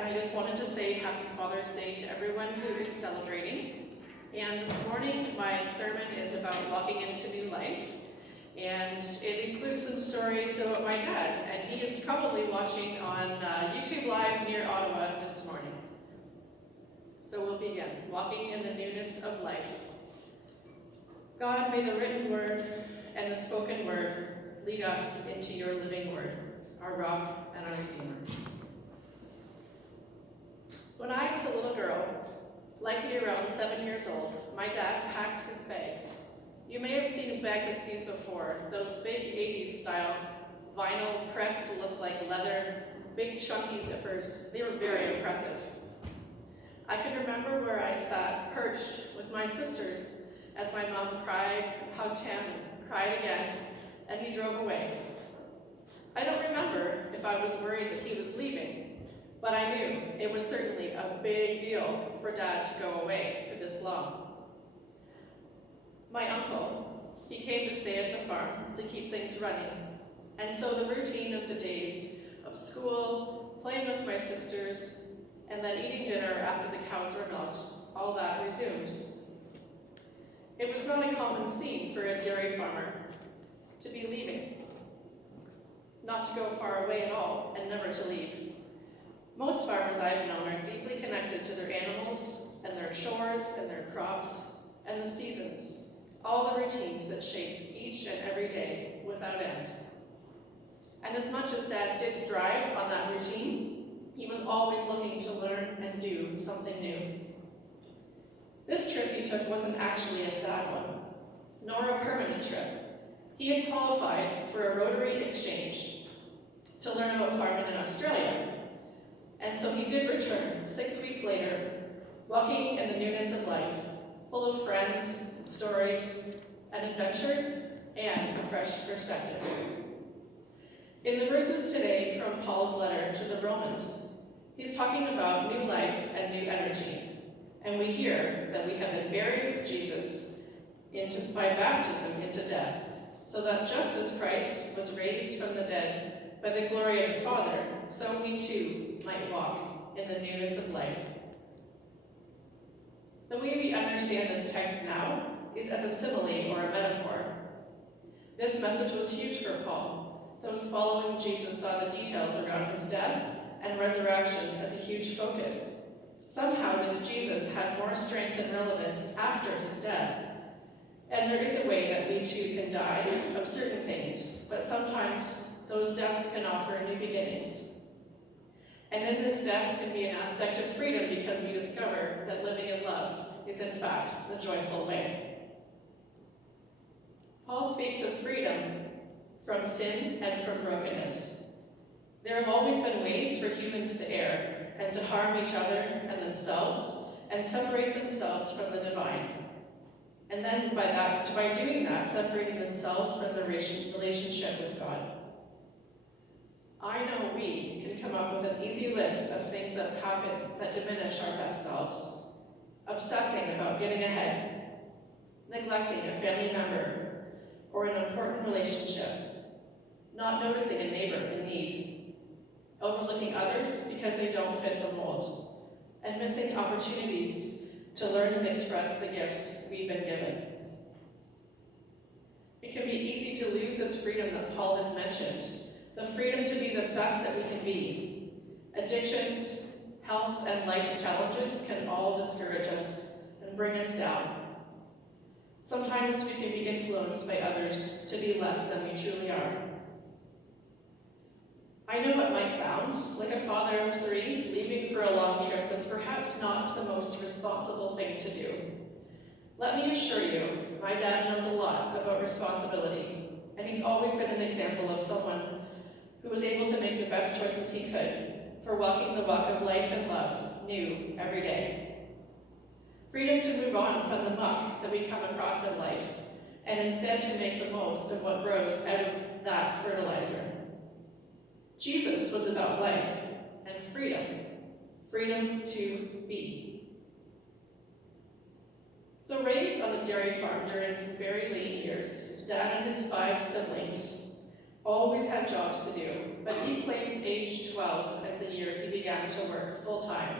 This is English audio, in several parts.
and I just wanted to say Happy Father's Day to everyone who is celebrating. And this morning, my sermon is about walking into new life, and it includes some stories about my dad, and he is probably watching on YouTube Live near Ottawa this morning. So we'll begin, walking in the newness of life. God, may the written word and the spoken word lead us into your living word, our rock and our redeemer. When I was a little girl, likely around 7 years old, my dad packed his bags. You may have seen bags like these before, those big 80s style, vinyl pressed to look like leather, big chunky zippers. They were very impressive. I can remember where I sat perched with my sisters as my mom cried, hugged him, cried again, and he drove away. I don't remember if I was worried that he was leaving, but I knew it was certainly a big deal for Dad to go away for this long. My uncle, he came to stay at the farm to keep things running, and so the routine of the days of school, playing with my sisters, and then eating dinner after the cows were milked, all that resumed. It was not a common scene for a dairy farmer to be leaving, not to go far away at all, and never to leave. Most farmers I've known are deeply connected to their animals and their chores and their crops and the seasons, all the routines that shape each and every day without end. And as much as Dad did thrive on that routine, he was always looking to learn and do something new. This trip he took wasn't actually a sad one, nor a permanent trip. He had qualified for a Rotary exchange to learn about farming in Australia. And so he did return 6 weeks later, walking in the newness of life, full of friends, stories, and adventures, and a fresh perspective. In the verses today from Paul's letter to the Romans, he's talking about new life and new energy. And we hear that we have been buried with Jesus by baptism into death, so that just as Christ was raised from the dead by the glory of the Father, so we too might walk in the newness of life. The way we understand this text now is as a simile or a metaphor. This message was huge for Paul. Those following Jesus saw the details around his death and resurrection as a huge focus. Somehow this Jesus had more strength and relevance after his death. And there is a way that we too can die of certain things, but sometimes those deaths can offer new beginnings. And in this death can be an aspect of freedom because we discover that living in love is in fact the joyful way. Paul speaks of freedom from sin and from brokenness. There have always been ways for humans to err and to harm each other and themselves and separate themselves from the divine. And then by doing that, separating themselves from the relationship with God. I know we can come up with an easy list of things that happen that diminish our best selves. Obsessing about getting ahead, neglecting a family member or an important relationship, not noticing a neighbor in need, overlooking others because they don't fit the mold, and missing opportunities to learn and express the gifts we've been given. It can be easy to lose this freedom that Paul has mentioned, the freedom to be the best that we can be. Addictions, health, and life's challenges can all discourage us and bring us down. Sometimes we can be influenced by others to be less than we truly are. I know it might sound like a father of 3 leaving for a long trip is perhaps not the most responsible thing to do. Let me assure you, my dad knows a lot about responsibility, and he's always been an example of someone who was able to make the best choices he could for walking the walk of life and love new every day. Freedom to move on from the muck that we come across in life, and instead to make the most of what grows out of that fertilizer. Jesus was about life and freedom, freedom to be. So raised on a dairy farm during some very lean years, Dad and his 5 siblings always had jobs to do, but he claims age 12 as the year he began to work full-time.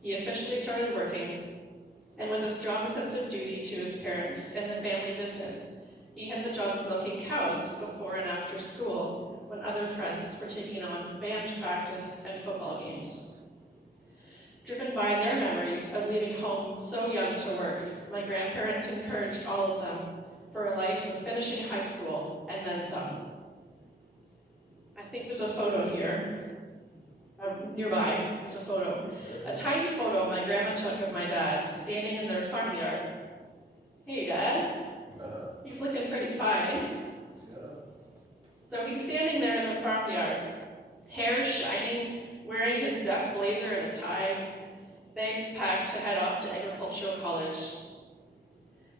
He officially started working, and with a strong sense of duty to his parents and the family business, he had the job of milking cows before and after school when other friends were taking on band practice and football games. Driven by their memories of leaving home so young to work, my grandparents encouraged all of them for a life of finishing high school and then some. I think there's a photo here. Nearby, there's a photo. A tiny photo my grandma took of my dad standing in their farmyard. Hey, Dad. He's looking pretty fine. So he's standing there in the farmyard, hair shining, wearing his best blazer and a tie, bags packed to head off to agricultural college.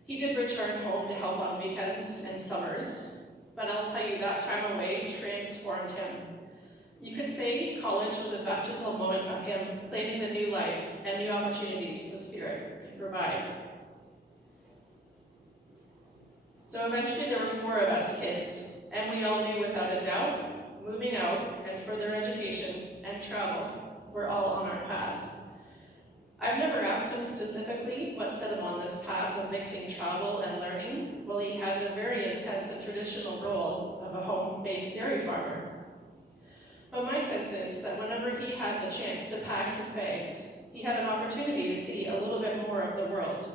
He did return home to help on weekends and summers, but I'll tell you that time away transformed him. You could say college was a baptismal moment of him claiming the new life and new opportunities the Spirit could provide. So eventually there were 4 of us kids, and we all knew without a doubt, moving out and further education and travel were all on our path. I've never asked him specifically what set him on this path of mixing travel and learning, while he had the very intense and traditional role of a home-based dairy farmer. But my sense is that whenever he had the chance to pack his bags, he had an opportunity to see a little bit more of the world,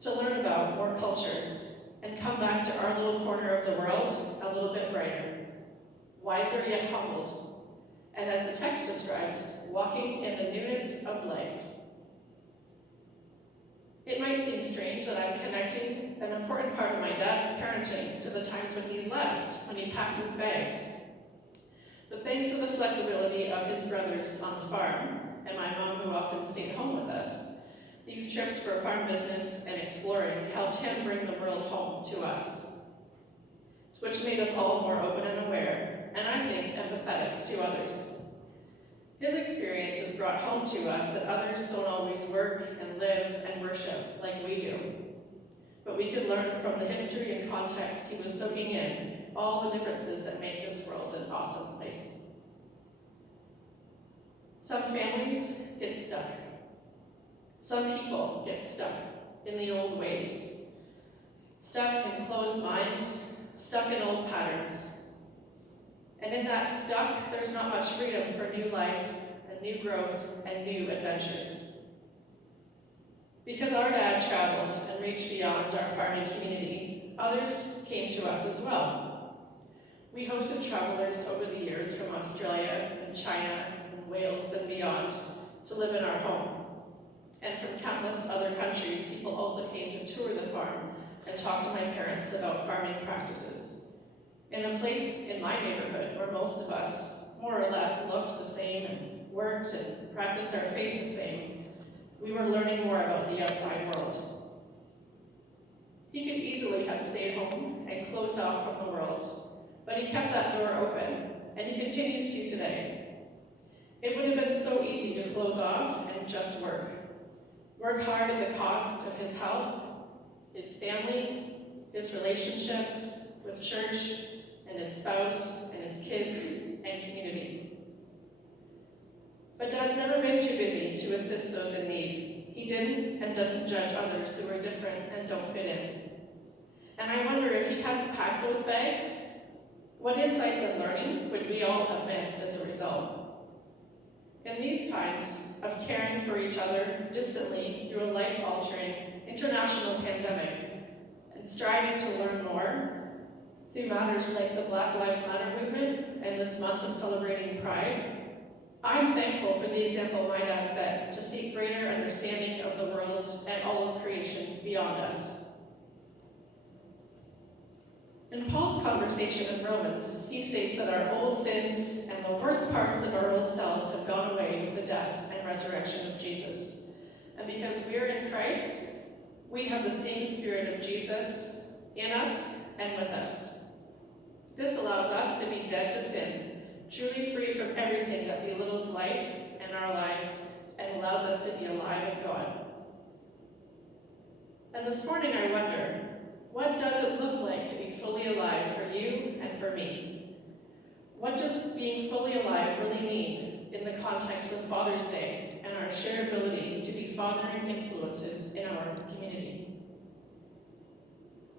to learn about more cultures, and come back to our little corner of the world a little bit brighter, wiser yet humbled, and as the text describes, walking in the newness of life. It might seem strange that I'm connecting an important part of my dad's parenting to the times when he left, when he packed his bags. But thanks to the flexibility of his brothers on the farm, and my mom who often stayed home with us, these trips for farm business and exploring helped him bring the world home to us, which made us all more open and aware, and I think empathetic to others. His experiences brought home to us that others don't always work and live and worship like we do. But we could learn from the history and context he was soaking in all the differences that make this world an awesome place. Some families get stuck. Some people get stuck in the old ways, stuck in closed minds, stuck in old patterns. And in that stuck, there's not much freedom for new life and new growth and new adventures. Because our dad traveled and reached beyond our farming community, others came to us as well. We hosted travelers over the years from Australia and China and Wales and beyond to live in our home. And from countless other countries, people also came to tour the farm and talk to my parents about farming practices. In a place in my neighborhood where most of us more or less looked the same and worked and practiced our faith the same, we were learning more about the outside world. He could easily have stayed home and closed off from the world, but he kept that door open, and he continues to today. It would have been so easy to close off and just work. Work hard at the cost of his health, his family, his relationships with church, and his spouse, and his kids, and community. But Dad's never been too busy to assist those in need. He didn't and doesn't judge others who are different and don't fit in. And I wonder if he hadn't packed those bags, what insights and learning would we all have missed as a result? In these times of caring for each other distantly through a life-altering international pandemic and striving to learn more through matters like the Black Lives Matter movement and this month of celebrating Pride, I'm thankful for the example my dad set to seek greater understanding of the world and all of creation beyond us. In Paul's conversation in Romans, he states that our old sins and the worst parts of our old selves have gone away with the death and resurrection of Jesus. And because we're in Christ, we have the same Spirit of Jesus in us and with us. This allows us to be dead to sin, truly free from everything that belittles life and our lives, and allows us to be alive in God. And this morning I wonder, what does it look like to be fully alive for you and for me. What does being fully alive really mean in the context of Father's Day and our shared ability to be fathering influences in our community?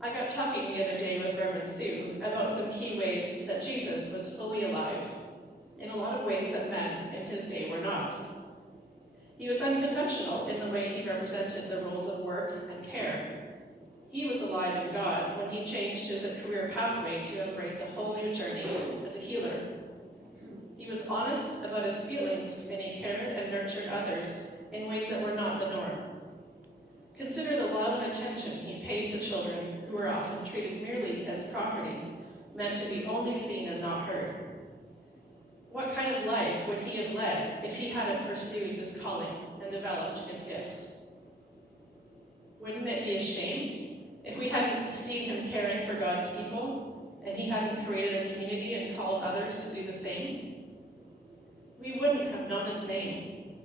I got talking the other day with Reverend Sue about some key ways that Jesus was fully alive, in a lot of ways that men in his day were not. He was unconventional in the way he represented the roles of work and care. He was alive in God when he changed his career pathway to embrace a whole new journey as a healer. He was honest about his feelings, and he cared and nurtured others in ways that were not the norm. Consider the love and attention he paid to children who were often treated merely as property, meant to be only seen and not heard. What kind of life would he have led if he hadn't pursued this calling and developed his gifts? Wouldn't it be a shame if we hadn't seen him caring for God's people and he hadn't created a community and called others to do the same? We wouldn't have known his name.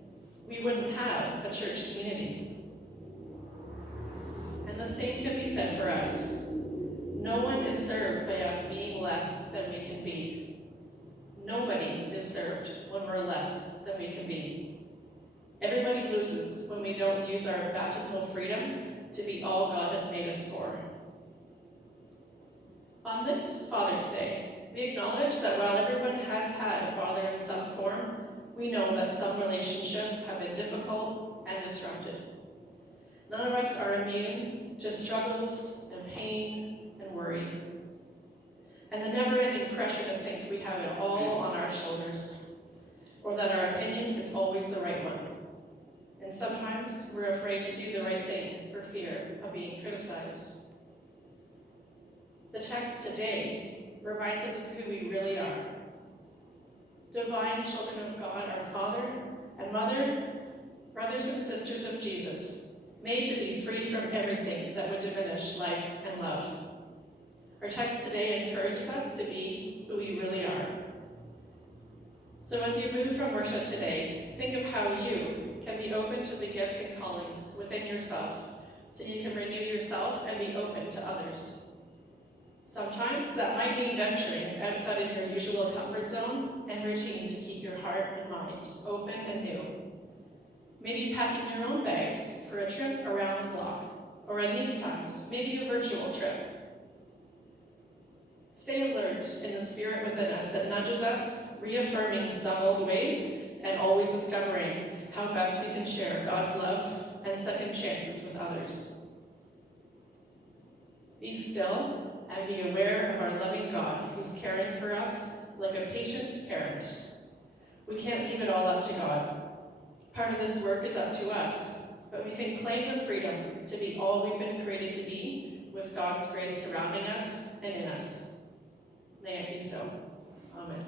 We wouldn't have a church community. And the same can be said for us. No one is served by us being less than we can be. Nobody is served when we're less than we can be. Everybody loses when we don't use our baptismal freedom to be all God has made us for. On this Father's Day, we acknowledge that while everyone has had a father in some form, we know that some relationships have been difficult and disrupted. None of us are immune to struggles and pain and worry, and the never-ending pressure to think we have it all on our shoulders, or that our opinion is always the right one. And sometimes we're afraid to do the right thing for fear of being criticized. The text today reminds us of who we really are. Divine children of God, our Father and Mother, brothers and sisters of Jesus, made to be free from everything that would diminish life and love. Our text today encourages us to be who we really are. So as you move from worship today, think of how you can be open to the gifts and callings within yourself, so you can renew yourself and be open to others. Sometimes that might mean venturing outside of your usual comfort zone and routine to keep your heart and mind open and new. Maybe packing your own bags for a trip around the block, or in these times, maybe a virtual trip. Stay alert in the spirit within us that nudges us, reaffirming some old ways and always discovering how best we can share God's love and second chances with others. Be still and be aware of our loving God who's caring for us like a patient parent. We can't leave it all up to God. Part of this work is up to us, but we can claim the freedom to be all we've been created to be with God's grace surrounding us and in us. May it be so. Amen.